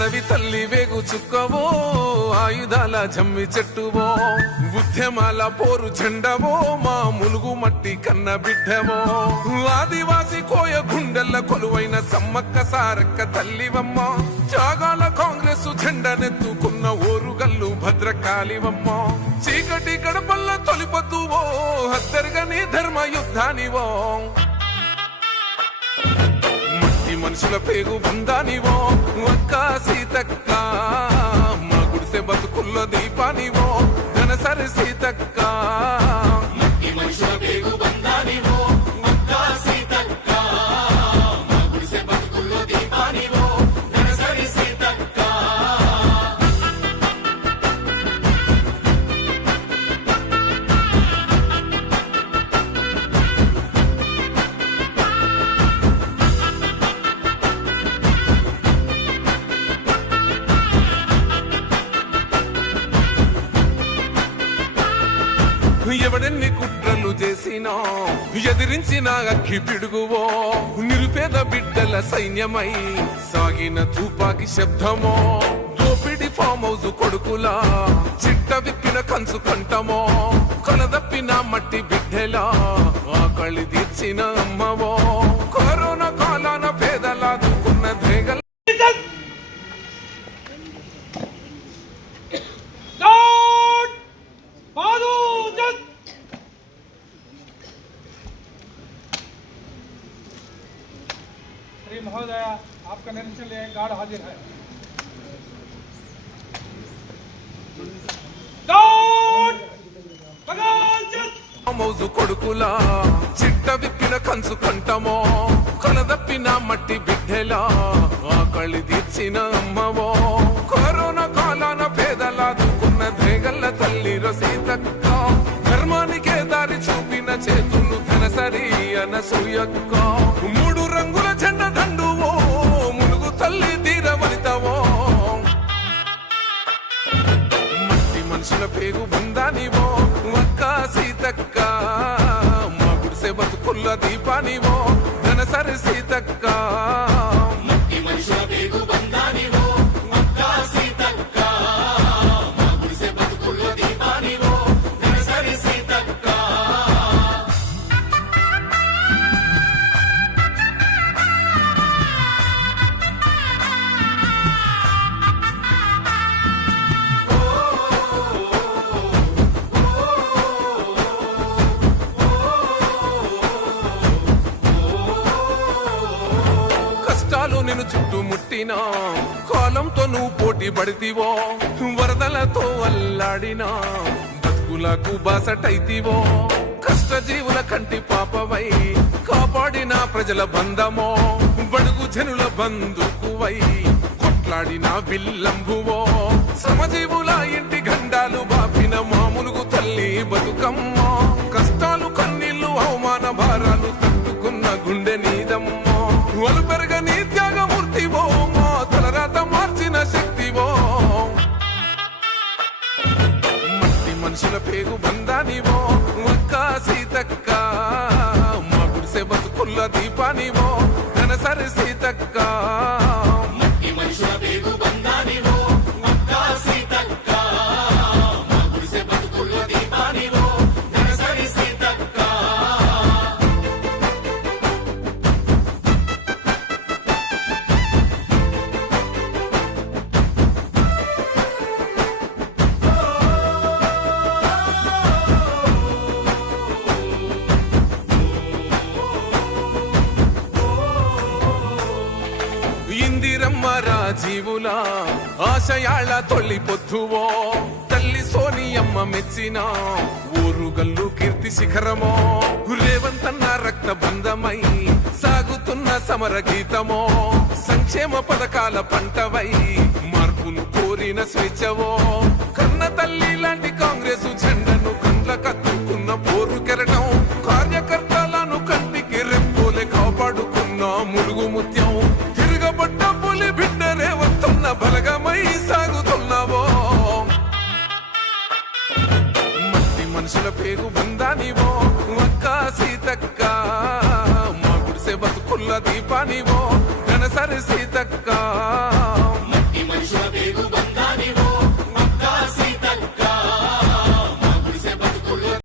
అడవి తల్లి వేగు చుక్కవో ఆయుధాల జమ్మి చెట్టువో ఉద్యమాల పోరు జెండవో మా ములుగు మట్టి కన్న బిడ్డవో ఆదివాసి కోయ గుండెల్ల కొలువైన సమ్మక్క సారక్క తల్లివమ్మ త్యాగాల కాంగ్రెస్ జెండనెత్తుకున్న ఓరుగల్లు భద్రకాళివమ్మ చీకటి గడపల్ల తొలిపొద్దువో హత్తరుగని ధర్మ యుద్ధానివో మనుషుల పేగు బంధానివో అక్క సీతక్క మా గుడిసె బతుకుల్లో దీపానివో ధనసరి సీతక్క మనుషుల పేగు బంధానివో అక్క సీతక్క మా గుడిసె బతుకుల్లో దీపానివో ధనసరి సీతక్క ఎవడెన్ని కుట్రలు చేసినా ఎదిరించిన అక్కి పిడుగువో నిరుపేద బిడ్డల సైన్యమై సాగిన తుపాకి శబ్దమో దోపిడి ఫామ్ హౌస్ కొడుకులా చిట్ట విప్పిన కంచు కంటమో కలదప్పిన మట్టి బిడ్డలా ఆకలి తీర్చిన అమ్మవో కరోనా కాలాన పేదలాదుకున్న ధేగల श्री महोदय आपका निरीक्षण लिए गार्ड हाजिर है। మౌజు కొడుకులా చిట్ట విప్పిన కంచు కంటమో కలదప్పిన మట్టి బిడ్డలా ఆకలి తీర్చిన అమ్మవో కరోనా కాలాన పేదలాదుకున్న ధేగల్ల తల్లి రసీతక్క ధర్మానికే దారి చూపిన చేతులు ధనసరి అనసూయక్క మూడు రంగుల జెండ దండువో ములుగు తల్లి తీరవలితవో మట్టి మనుషుల పేరు బంధానివో అక్క సీతక్క మా గుడిసె బతుకుల్ల దీపానివో ధనసరి సీతక్క మట్టి మనుషుల పేరు బంధానివో అక్క సీతక్క మా గుడిసె బతుకుల్ల దీపానివో ధనసరి సీతక్క కష్టాలు నిన్ను చుట్టుముట్టినా కాలంతో నువ్వు పోటీ పడితివో వరదలతో అల్లాడినా బతుకులకు బాసటైతివో కష్టజీవుల కంటి పాపవై కాపాడిన ప్రజల బంధమో బడుగు జనుల బంధుకువై కొట్లాడిన విల్లంబువో శ్రమజీవుల ఇంటి గండాలు బాపిన మామూలుగు తల్లి బతుకమ్మ కష్టాలు కన్నీళ్లు అవమాన భారాలు తట్టుకున్న గుండె నీదమ్మో వలు పెరగని త్యాగమూర్తివో మా తలరాత మార్చిన శక్తివో మట్టి మనుషుల పేరు బంధానివో అక్క సీతక్క మా గుడిసె బతుకుల్ల దీపానివో ధనసరి సీతక్క మట్టి మనుషుల పేరు బంధానివో అక్క సీతక్క మా గుడిసె బతుకుల్ల దీపానివో ధనసరి సీతక్క ఇందిరమ్మ రాజీవుల ఆశయాళ్ళ తొలి పొద్దువో తల్లి సోనియమ్మ మెచ్చిన ఊరుగల్లు కీర్తి శిఖరమో రేవంతన్న రక్త బంధమై సాగుతున్న సమర గీతమో సంక్షేమ పథకాల పంటవై మార్పులు కోరిన స్వేచ్ఛవో కన్న తల్లి లాంటి కాంగ్రెస్ జెండను కండ్ల కత్తుకున్న పోరు కెరటం కార్యకర్తలను కంటికి రెప్పోలే కాపాడుకున్న ములుగు ముత్యం తిరగబడ్డ పులి బిడ్డనే వస్తున్న బలగమై సాగుతున్నావో మట్టి మనుషుల పేరు బంధానివో అక్క సీతక్క మా గుడిసె బతుకుల్ల దీపానివో ధనసరి సీతక్క